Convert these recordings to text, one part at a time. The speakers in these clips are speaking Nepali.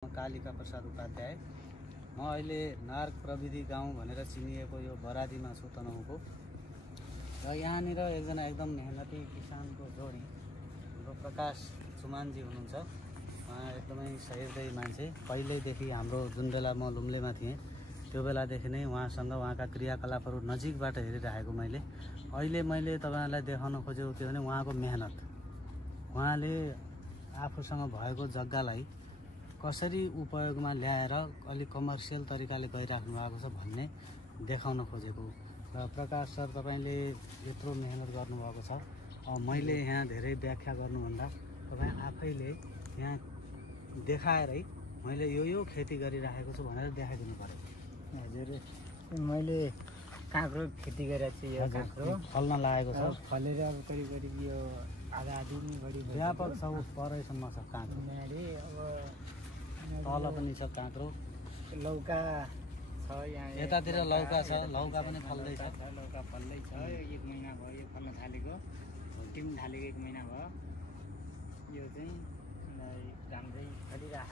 कालिका प्रसाद उपाध्याय। म अहिले नार्क प्रविधि गाउँ भनेर चिनिएको यो बरादीमा छु, तनहुँको। र यहाँनिर एकजना एकदम मेहनती किसानको जोडी हाम्रो प्रकाश चुमानजी हुनुहुन्छ। उहाँ एकदमै सहृदय मान्छे। पहिल्यैदेखि हाम्रो जुन बेला म लुम्लेमा थिएँ त्यो बेलादेखि नै उहाँसँग उहाँका क्रियाकलापहरू नजिकबाट हेरिरहेको मैले। अहिले मैले तपाईँहरूलाई देखाउन खोजेको के भने उहाँको मेहनत। उहाँले आफूसँग भएको जग्गालाई कसरी उपयोगमा ल्याएर अलिक कमर्सियल तरिकाले गरिराख्नु भएको छ भन्ने देखाउन खोजेको। र प्रकाश सर, तपाईँले यत्रो मेहनत गर्नुभएको छ। मैले यहाँ धेरै व्याख्या गर्नुभन्दा तपाईँ आफैले यहाँ देखाएरै मैले यो खेती गरिराखेको छु भनेर देखाइदिनु पर्यो। हजुर, मैले काँक्रो खेती गरेर चाहिँ यो काँक्रो फल्न लागेको छ। फलेर अब करिब करिब यो आधा दिन बढी व्यापक छ, परैसम्म छ काँक्रो। अब तल पनि छ काँक्रो, लौका छ यहाँ, यतातिर लौका छ, लौका पनि फल्दैछ। लौका फल्दैछ। 1 महिना भयो यो फल्न थालेको, टिम थालेको 1 महिना भयो। यो चाहिँ राम्रै फलिरह।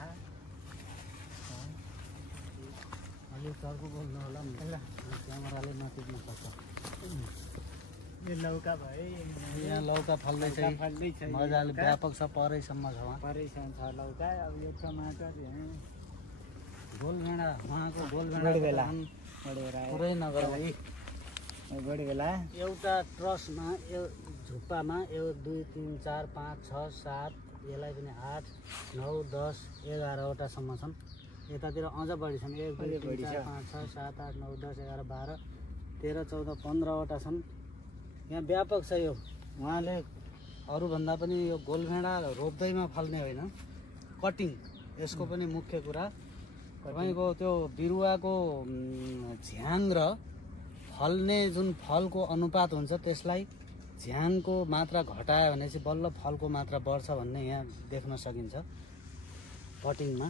अलिक चर्को बोल्नु होला, क्यामेराले नचिप्न सक्छ। यो लौका भयो, यहाँ लौका फल्दैछ, मजाले व्यापक छ, परैसम्म छ। परैसम्म छ लौका। अब यो टमाटर गोलभेडा, उहाँको गोलभेडा पुरै नगर है। गोडबेला एउटा ट्रसमा झुप्पामा 1 2 3 4 5 6 7, यसलाई पनि 8 9 10 11वटासम्म छन्। यतातिर अझ बढी छन्, 1 2 3 4 5 6 7 8 9 10 11 12 13 14 15वटा छन्। यहाँ व्यापक छ यो। उहाँले अरूभन्दा पनि यो गोलभेडा रोप्दैमा फल्ने होइन, कटिङ यसको पनि मुख्य कुरा। तपाईँको त्यो बिरुवाको झ्याङ र फल्ने जुन फलको अनुपात हुन्छ त्यसलाई झ्याङको मात्रा घटायो भने चाहिँ बल्ल फलको मात्रा बढ्छ भन्ने यहाँ देख्न सकिन्छ कटिङमा।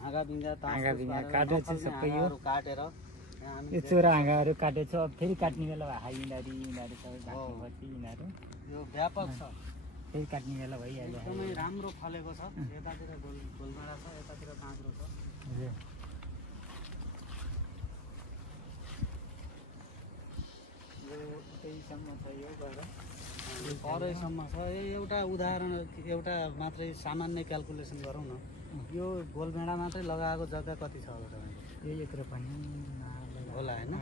हाँगाबिङ्गा काटेर यो चोरा हाँगाहरू काटेछ। अब फेरि काट्ने बेला भयो, यिनीहरू सबै काट्नुपर्छ। यिनीहरू यो व्यापक छ, फेरि काट्ने बेला भइहाल्यो। एकदमै राम्रो फलेको छ। यतातिर गोलभेडा छ, यतातिर काँक्रो छ। यो त्यहीसम्म छ, यो गएर परैसम्म छ। एउटा उदाहरण, एउटा मात्रै सामान्य क्यालकुलेसन गरौँ न। यो गोलभेडा मात्रै लगाएको जग्गा कति छ होला तपाईँको? यो 1 रोपनी होला होइन,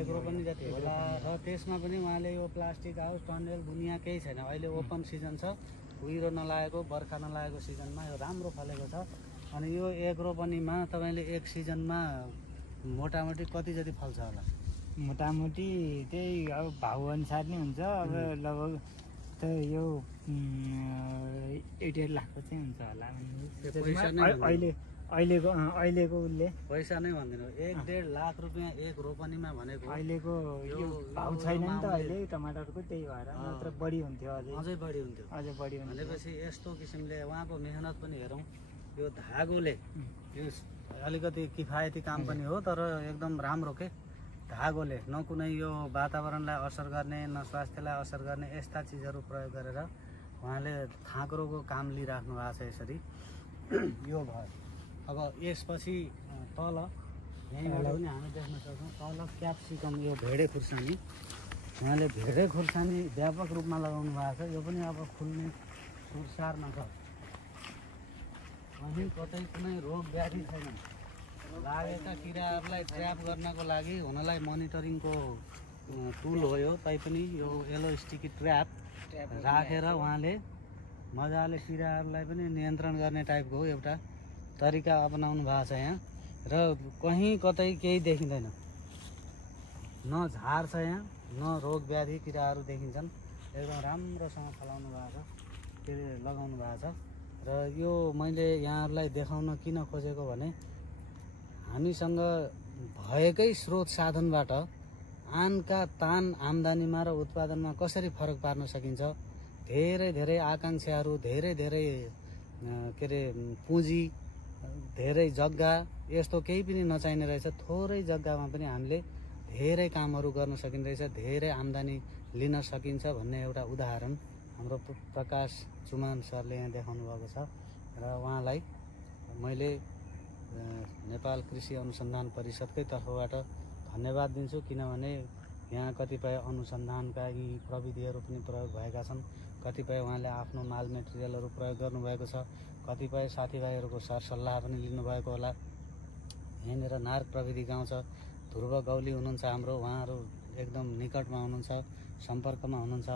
1 रोपनी जति होला। र त्यसमा पनि उहाँले यो प्लास्टिक हाउस टन्नेल दुनियाँ केही छैन। अहिले ओपन सिजन छ, कुहिरो नलागेको, बर्खा नलागेको सिजनमा यो राम्रो फलेको छ। अनि यो 1 रोपनीमा तपाईँले 1 सिजनमा मोटामोटी कति जति फल्छ होला? मोटामोटी त्यही अब भाउ अनुसार नै हुन्छ। अब लगभग त यो 1.5 लाखको चाहिँ हुन्छ होला। अहिलेको उसले पैसा नै भन्दिनँ, 1.5 लाख रुपियाँ 1 रोपनीमा भनेको अहिलेको यो भाउ छैन नि त अहिले टमाटरको, त्यही भएर नत्र बढी हुन्थ्यो, अझै बढी हुन्थ्यो। भनेपछि यस्तो किसिमले उहाँको मेहनत पनि हेरौँ। यो धागोले, यो अलिकति किफायती काम पनि हो तर एकदम राम्रो के। धागोले न कुनै यो वातावरणलाई असर गर्ने, न स्वास्थ्यलाई असर गर्ने यस्ता चिजहरू प्रयोग गरेर उहाँले थाँक्रोको काम लिइराख्नु भएको छ। यसरी यो भयो। अब यसपछि तल यहीँबाट पनि हामी देख्न सक्छौँ, तल क्याप्सिकम, यो भेडे खुर्सानी। उहाँले भेडे खुर्सानी व्यापक रूपमा लगाउनु भएको छ। यो पनि अब फुल्ने सुरसारमा छ। कहीँ कतै कुनै रोग व्याधि छैन। लागेका किराहरूलाई ट्र्याप गर्नको लागि हुनलाई मोनिटरिङको टुल हो यो, तैपनि यो येलो स्टिकी ट्र्याप राखेर उहाँले मजाले किराहरूलाई पनि नियन्त्रण गर्ने टाइपको एउटा तरिका अपनाउनु भएको छ यहाँ। र कहीँ कतै केही देखिँदैन, न झार छ यहाँ, न रोग व्याधि किराहरू देखिन्छन्। एकदम राम्रोसँग फलाउनु भएको छ, त्यो लगाउनु भएको छ। र यो मैले यहाँहरूलाई देखाउन किन खोजेको भने हामीसँग भएकै स्रोत साधनबाट आनका तान आम्दानीमा र उत्पादनमा कसरी फरक पार्न सकिन्छ। धेरै धेरै आकाङ्क्षाहरू, धेरै धेरै के अरे पुँजी, धेरै जग्गा, यस्तो केही पनि नचाहिने रहेछ। थोरै जग्गामा पनि हामीले धेरै कामहरू गर्न सकिने रहेछ, धेरै आम्दानी लिन सकिन्छ भन्ने एउटा उदाहरण हाम्रो प्रकाश चुमान सरले यहाँ देखाउनु भएको छ। र उहाँलाई मैले नेपाल कृषि अनुसन्धान परिषदकै तर्फबाट धन्यवाद दिन्छु, किनभने यहाँ कतिपय अनुसन्धानका यी प्रविधिहरू पनि प्रयोग भएका छन्। कतिपय उहाँले आफ्नो माल मेटेरियलहरू प्रयोग गर्नुभएको छ, कतिपय साथीभाइहरूको सरसल्लाह पनि लिनुभएको होला। यहाँनिर नार्क प्रविधि गाउँ छ, ध्रुव गौली हुनुहुन्छ हाम्रो, उहाँहरू एकदम निकटमा हुनुहुन्छ, सम्पर्कमा हुनुहुन्छ।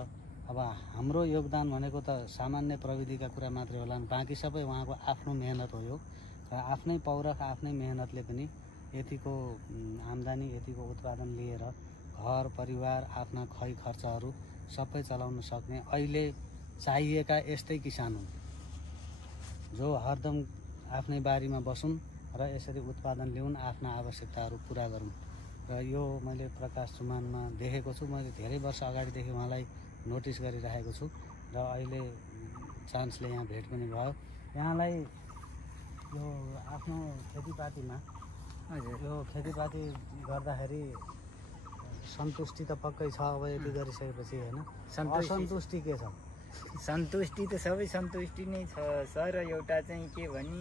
अब हाम्रो योगदान भनेको त सामान्य प्रविधिका कुरा मात्रै होला, बाँकी सबै उहाँको आफ्नो मेहनत हो। यो र आफ्नै पौरख आफ्नै मेहनतले पनि यतिको आम्दानी यतिको उत्पादन लिएर घर परिवार आफ्ना खै खर्चहरू सबै चलाउन सक्ने अहिले चाहिएका यस्तै किसान हुन्, जो हरदम आफ्नै बारीमा बसुन् र यसरी उत्पादन ल्याउन्, आफ्ना आवश्यकताहरू पुरा गरून्। र यो मैले प्रकाश चुमानमा देखेको छु। मैले धेरै वर्ष अगाडिदेखि उहाँलाई नोटिस गरिरहेको छु र अहिले चान्सले यहाँ भेट पनि भयो। यहाँलाई यो आफ्नो खेतीपातीमा यो खेतीपाती गर्दाखेरि सन्तुष्टि त पक्कै छ। अब यति गरिसकेपछि होइन, असन्तुष्टि के छ? सन्तुष्टि त सबै सन्तुष्टि नै छ सर। एउटा चाहिँ के भने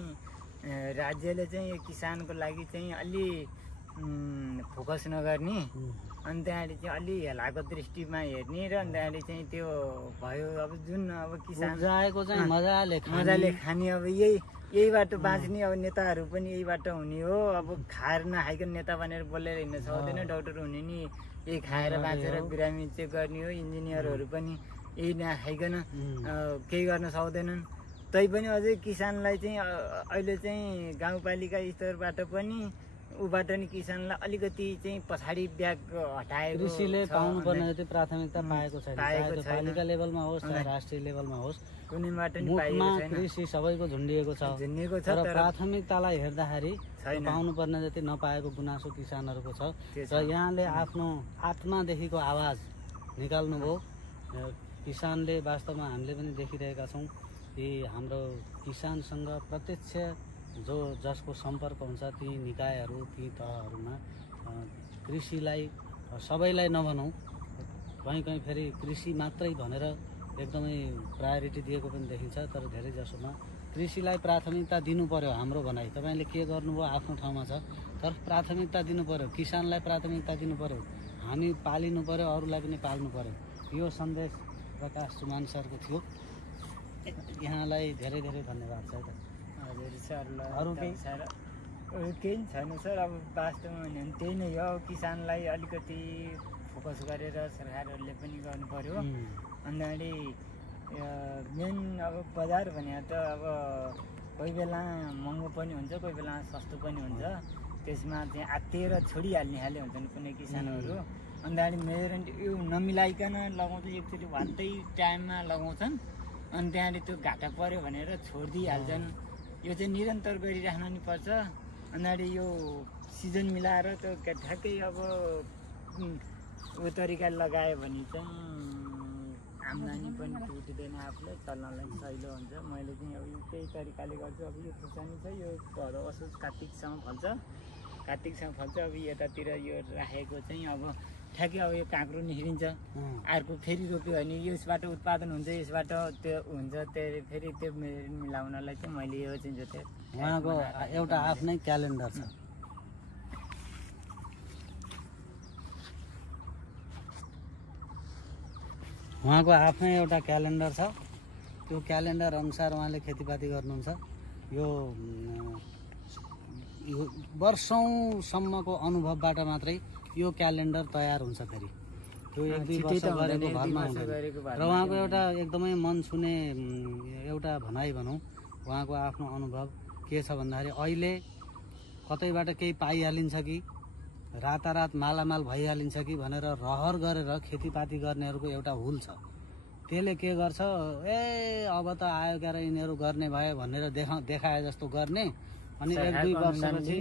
राज्यले चाहिँ यो किसानको लागि चाहिँ अलि फोकस नगर्ने, अनि त्यहाँदेखि चाहिँ अलि हेलाको दृष्टिमा हेर्ने र त्यहाँदेखि चाहिँ त्यो भयो। अब जुन अब किसान जाएको चाहिँ मजाले खाने, अब यहीबाट बाँच्ने, अब नेताहरू पनि यहीबाट हुने हो। अब खाएर नखाइकन नेता बनेर बोलेर हिँड्न सक्दैन, डाक्टर हुने नि यही खाएर बाँचेर बिरामी चाहिँ गर्ने हो। इन्जिनियरहरू पनि यही नखाइकन केही गर्न सक्दैनन्। तैपनि अझै किसानलाई चाहिँ अहिले चाहिँ गाउँपालिका स्तरबाट पनि ऊबाट नि किसानलाई अलिकति चाहिँ पछाडि ब्याग हटाएको, कृषिले पाउनुपर्ने जति प्राथमिकता पाएको छैन। पालिका लेभलमा होस् चाहे राष्ट्रिय लेभलमा होस्, कुनैबाट नि मुखमा कृषि सबैको झुन्डिएको छ। तर प्राथमिकतालाई हेर्दाखेरि पाउनुपर्ने जति नपाएको गुनासो किसानहरूको छ। र यहाँले आफ्नो आत्मादेखिको आवाज निकाल्नुभयो। किसानले वास्तवमा हामीले पनि देखिरहेका छौँ कि हाम्रो किसानसँग प्रत्यक्ष जसको सम्पर्क हुन्छ ती निकायहरू ती तहहरूमा कृषिलाई सबैलाई नभनौँ, कहीँ फेरि कृषि मात्रै भनेर एकदमै प्रायोरिटी दिएको पनि देखिन्छ। तर धेरै जसोमा कृषिलाई प्राथमिकता दिनु पर्यो। हाम्रो भनाइ तपाईँले के गर्नुभयो आफ्नो ठाउँमा छ, तर प्राथमिकता दिनु पर्यो, किसानलाई प्राथमिकता दिनु पर्यो, हामी पालिनु पर्यो, अरूलाई पनि पाल्नु पर्यो। यो सन्देश प्रकाश चुमान सरको थियो। यहाँलाई धेरै धेरै धन्यवाद छ। हजुर सरलाई अरू केही छैन सर। अब वास्तवमा भने त्यही नै हो, किसानलाई अलिकति फोकस गरेर सरकारहरूले पनि गर्नु पर्यो। अन्त मेन अब बजार भने त अब कोही बेला महँगो पनि हुन्छ, कोही बेला सस्तो पनि हुन्छ। त्यसमा चाहिँ आत्तिएर छोडिहाल्ने खाले हुन्छन् कुनै किसानहरू। अन्त मेजरमेन्ट यो नमिलाइकन लगाउँछ, एकचोटि वात्तै टाइममा लगाउँछन्, अनि त्यहाँदेखि त्यो घाटा पऱ्यो भनेर छोडिदिइहाल्छन्। यो चाहिँ निरन्तर गरिराख्न नि पर्छ। अन्त यो सिजन मिलाएर त्यो ठ्याक्कै अब ऊ तरिकाले लगायो भने चाहिँ आम्दानी पनि टुटिँदैन, आफूलाई चल्नलाई सहिलो हुन्छ। मैले चाहिँ अब त्यही तरिकाले गर्छु। अब यो खुर्सानी छ, यो भदौ असोज कार्तिकसम्म फल्छ, कार्तिकसम्म फल्छ। अब यतातिर यो राखेको चाहिँ अब ठ्याक्कै अब यो काँक्रो निस्किन्छ, अर्को फेरि रोप्यो भने यसबाट उत्पादन हुन्छ, यसबाट त्यो हुन्छ। त्यो फेरि त्यो मिलाउनलाई चाहिँ मैले यो चाहिँ जोते। उहाँको एउटा आफ्नै क्यालेन्डर छ। उहाँको आफ्नै एउटा क्यालेन्डर छ। त्यो क्यालेन्डर अनुसार उहाँले खेतीपाती गर्नुहुन्छ। यो वर्षौँसम्मको अनुभवबाट मात्रै यो क्यालेन्डर तयार हुन्छ। फेरि त्यो 1-2 वर्ष गरेको भरमा हुँदैन। र उहाँको एउटा एकदमै मन छुने एउटा भनाइ भनौँ, उहाँको आफ्नो अनुभव के छ भन्दाखेरि अहिले कतैबाट केही पाइहालिन्छ कि रातारात मालामाल भइहालिन्छ कि भनेर रहर गरेर खेतीपाती गर्नेहरूको एउटा हुल छ। त्यसले के गर्छ, अब त आयो क्यारे यिनीहरू गर्ने भयो भनेर देखाए जस्तो गर्ने, अनि 1-2 वर्षपछि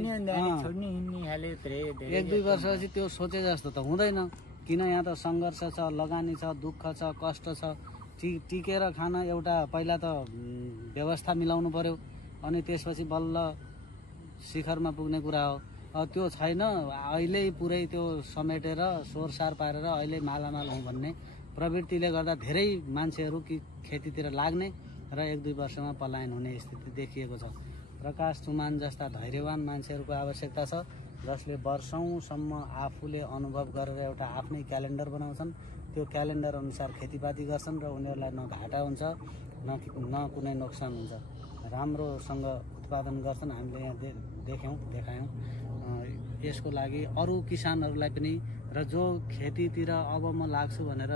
1-2 वर्षपछि त्यो सोचे जस्तो त हुँदैन। किन यहाँ त सङ्घर्ष छ, लगानी छ, दुःख छ, कष्ट छ। टिकेर खान एउटा पहिला त व्यवस्था मिलाउनु पर्यो, अनि त्यसपछि बल्ल शिखरमा पुग्ने कुरा हो। त्यो छैन। अहिले पुरै त्यो समेटेर सोरसार पारेर अहिले मालामाल हौँ भन्ने प्रवृत्तिले गर्दा धेरै मान्छेहरू कि खेतीतिर लाग्ने र 1-2 वर्षमा पलायन हुने स्थिति देखिएको छ। प्रकाश तुमान जस्ता धैर्यवान मान्छेहरूको आवश्यकता छ जसले वर्षौँसम्म आफूले अनुभव गरेर एउटा आफ्नै क्यालेन्डर बनाउँछन्। त्यो क्यालेन्डर अनुसार खेतीपाती गर्छन् र उनीहरूलाई न घाटा हुन्छ न कुनै नोक्सान हुन्छ। राम्रोसँग उत्पादन गर्छन्। हामीले यहाँ देखायौँ। यसको लागि अरू किसानहरूलाई पनि र जो खेतीतिर अब म लाग्छु भनेर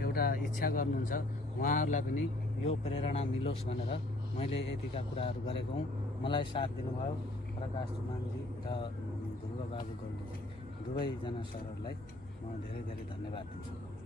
एउटा इच्छा गर्नुहुन्छ उहाँहरूलाई पनि यो प्रेरणा मिलोस् भनेर मैले यतिका कुराहरू गरेको हुँ। मलाई साथ दिनुभयो प्रकाश तुमानजी र ध्रुव बाबु गौतम दुवैजना सरहरूलाई म धेरै धेरै धन्यवाद दिन्छु।